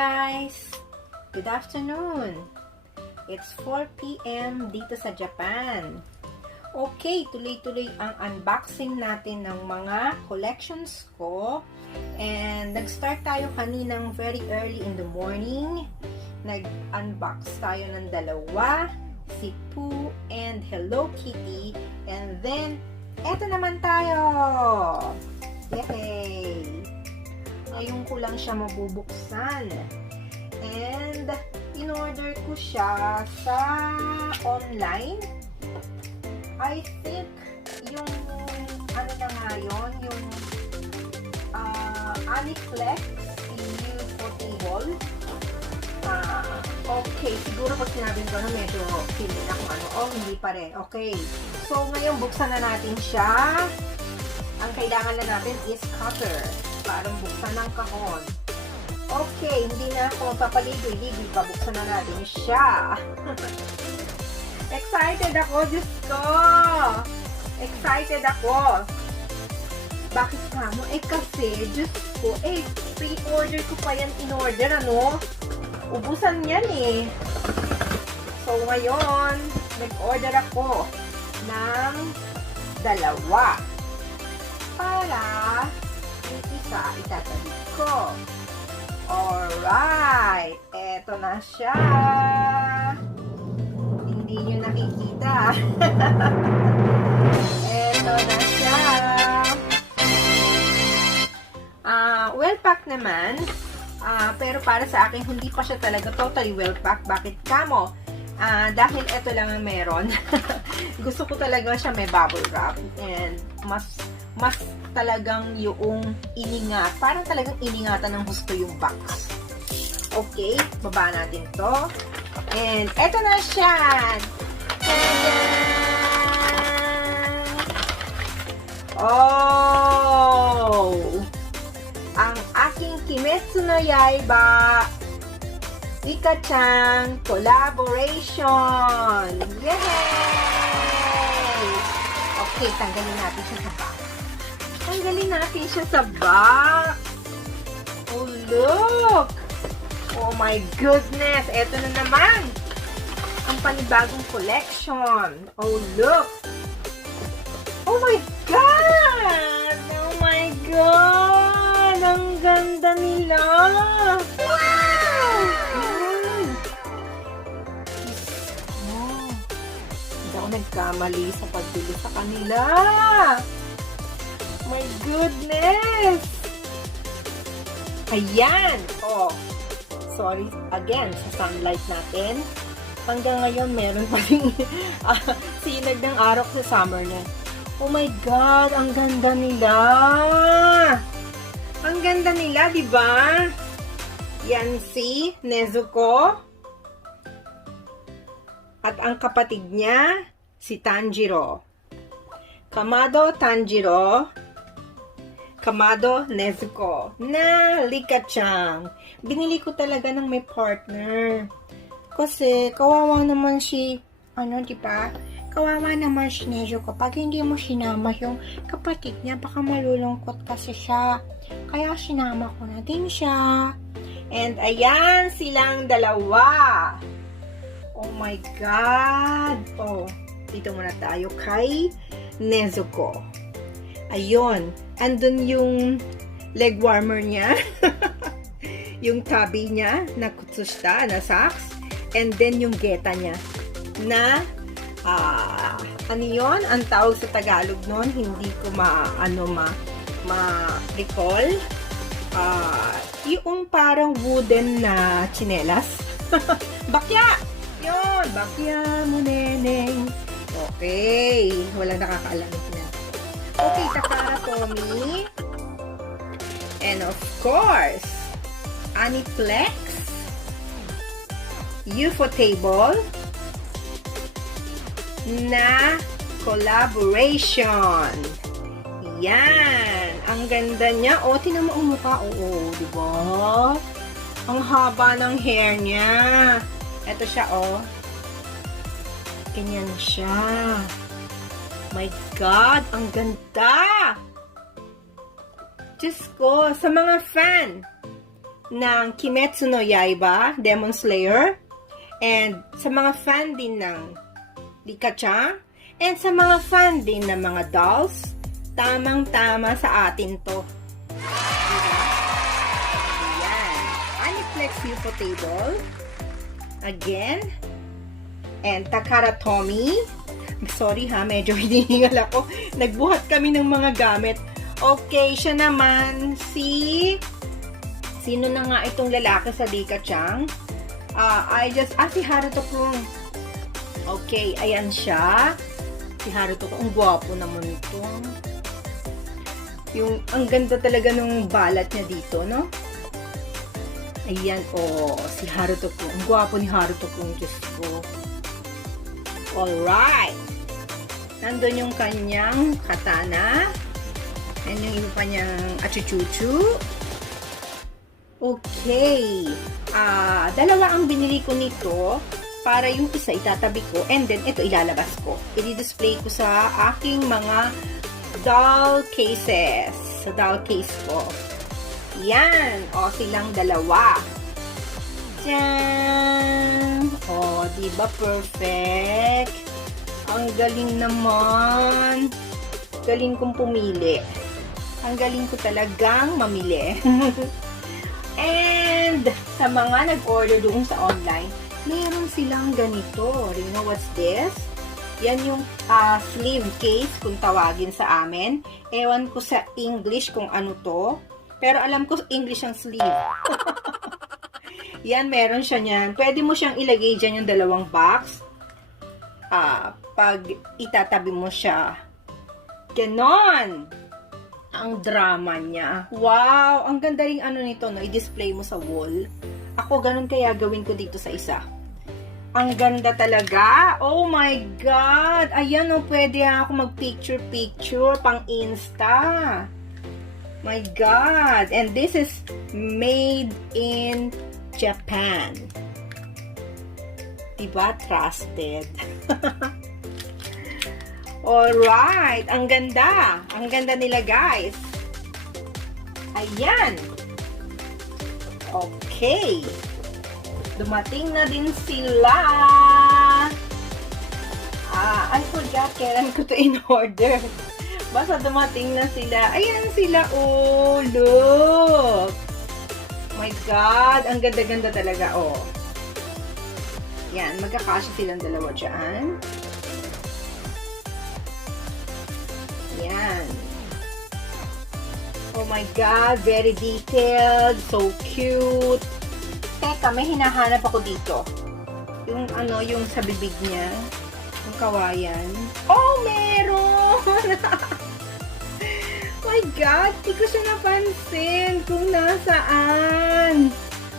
guys! Good afternoon! It's 4 p.m. dito sa Japan. Okay, tuloy-tuloy ang unboxing natin ng mga collections ko. And nag-start tayo kaninang very early in the morning. Nag-unbox tayo ng dalawa, si Pooh and Hello Kitty. And then, eto naman tayo! Yay! Ngayon ko lang siya mabubuksan. And, in-order ko siya sa online. I think, yung, ano na nga yun, yung ANIPLEX, UFOTABLE. Okay, siguro pag sinabi ko na medyo feeling ako ano, hindi pa rin. Okay, so ngayon buksan na natin siya. Ang kailangan na natin is cutter. Parang buksan ng kahon. Okay, hindi na ako magpapaligoy-ligoy pa. Buksan na natin siya. Excited ako, Diyos ko! Excited ako! Bakit ka mo? Kasi, Diyos ko, pre-order ko pa yan in-order, ano? Ubusan yan eh. So, ngayon, nag-order ako ng dalawa. Para yung isa itatabi ko. Alright, eto na siya. Hindi nyo nakikita. Eto na siya. Well packed naman. Pero para sa akin, hindi pa siya talaga totally well packed. Bakit kamo? Dahil eto lang ang meron. Gusto ko talaga siya may bubble wrap. And mas talagang yung iningat. Parang talagang iningatan ng gusto yung box. Okay, baba natin to. And eto na siya. Oh! Ang aking Kimetsu No Yaiba Licca Chan collaboration. Yay! Okay, tanggalin natin siya sa box. Tanggalin natin siya sa box. Oh, look! Oh my goodness! Ito na naman! Ang panibagong collection. Oh, look! Oh my God! Oh my God! Ang ganda nila! Wow! Oh, hindi ako nagkamali sa pagbili sa kanila. My goodness! Ayan! Oh, sorry again sa sunlight natin. Hanggang ngayon, meron pa rin sinag ng araw sa summer na. Oh my God! Ang ganda nila! Ang ganda nila, di ba? Yan si Nezuko. At ang kapatid niya, si Tanjiro. Kamado Tanjiro. Kamado Nezuko na Licca Chan. Binili ko talaga ng may partner. Kasi kawawa naman si diba? Kawawa naman si Nezuko. Pag hindi mo sinama yung kapatid niya, baka malulungkot kasi siya. Kaya sinama ko na din siya. And ayan silang dalawa. Oh my God. Oh, dito muna tayo kay Nezuko. Ayun, andun yung leg warmer niya, yung tabi niya na kutsushita, na socks, and then yung geta niya na, ano yun? Ang tawag sa Tagalog nun, hindi ko ma-recall. Yung parang wooden na tsinelas. Bakya! Yun, bakya mo, neneng. Okay, wala nakakaalam yung tsinelas. Okay, takaratomy. And of course, ANIPLEX, UFOTABLE na collaboration. Yan. Ang ganda niya. O, tinan mo ang mukha. Oo, diba? Ang haba ng hair niya. Ito siya, oh. Ganyan siya. My God, ang ganda! Diyos ko, sa mga fan ng Kimetsu No Yaiba, Demon Slayer, and sa mga fan din ng Licca Chan, and sa mga fan din ng mga dolls, tamang-tama sa atin to. Diba? Ayan. ANIPLEX UFOTABLE. Again. And takaratomy. Sorry ha, medyo hinihingal ako. Nagbuhat kami ng mga gamit. Okay, siya naman sino na nga itong lalaki sa Licca Chan? Si Haruto Kun. Okay, ayan siya. Si Haruto Kun, ang gwapo naman ito. Ang ganda talaga nung balat niya dito, no? Ayan, si Haruto Kun. Ang gwapo ni Haruto Kun, Diyos ko. Alright. Nandun yung kanyang katana. And yung iba pa niyang achuchuchu. Okay. Dalawa ang binili ko nito para yung isa itatabi ko and then ito ilalabas ko. I-display ko sa aking mga doll cases. Sa doll case ko. Yan. Silang dalawa. Diyan. Diba perfect? Ang galing naman. Galing kong pumili. Ang galing ko talagang mamili. And sa mga nag-order doon sa online, meron silang ganito. You know what's this? Yan yung sleeve case kung tawagin sa amin. Ewan ko sa English kung ano to. Pero alam ko English ang sleeve. Yan, meron siya niyan. Pwede mo siyang ilagay dyan yung dalawang box. Pag itatabi mo siya. Ganon! Ang drama niya. Wow! Ang ganda rin nito, no? I-display mo sa wall. Ako, ganun kaya gawin ko dito sa isa. Ang ganda talaga. Oh my God! Ayan, pwede ako mag-picture-picture pang Insta. My God! And this is made in Japan. Diba? Trusted. Alright. Ang ganda. Ang ganda nila, guys. Ayan. Okay. Dumating na din sila. I forgot kailan ko to in order. Basta dumating na sila. Ayan sila. Oh, look. My God. Ang ganda-ganda talaga. Yan. Magkakasya silang dalawa dyan. Yan. Oh my God. Very detailed. So cute. Teka, may hinahanap ako dito. Yung sa bibig niya. Yung kawayan. Oh, meron! My God, di ko siya napansin kung nasaan.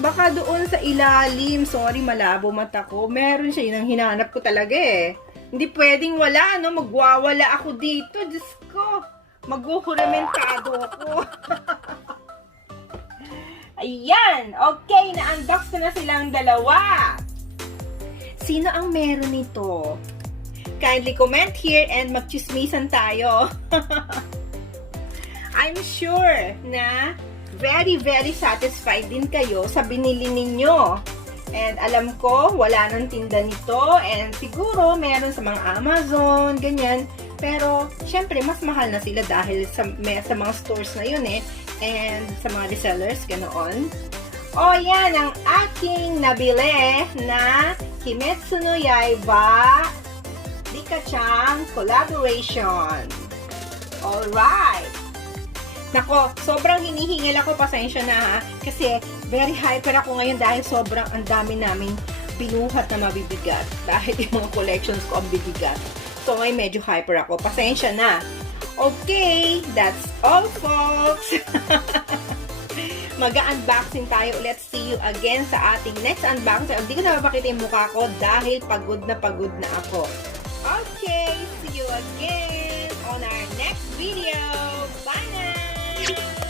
Baka doon sa ilalim. Sorry, malabo mata ko. Meron siya. Yun ang hinanap ko talaga eh. Hindi pwedeng wala, no? Magwawala ako dito. Diyos ko. Maghuhuramentado ako. Ayan. Okay, na-unbox ko na silang dalawa. Sino ang meron nito? Kindly comment here and magchismisan tayo. I'm sure na very, very satisfied din kayo sa binili ninyo. And alam ko, wala nang tinda nito. And siguro, meron sa mga Amazon, ganyan. Pero, syempre, mas mahal na sila dahil sa mga stores na yun eh. And sa mga resellers, ganoon. Yan ang aking nabili na Kimetsu no Yaiba Licca Chan collaboration. Alright! Nako, sobrang hinihingal ako, pasensya na ha. Kasi very hyper ako ngayon dahil sobrang ang dami namin binuhat na mabibigat. Dahil yung mga collections ko ang bibigat. So ngayon medyo hyper ako. Pasensya na. Okay, that's all folks. Mag-unboxing tayo. Let's see you again sa ating next unboxing. Hindi ko na mapakita yung mukha ko dahil pagod na ako. Okay, see you again on our next video. Bye now!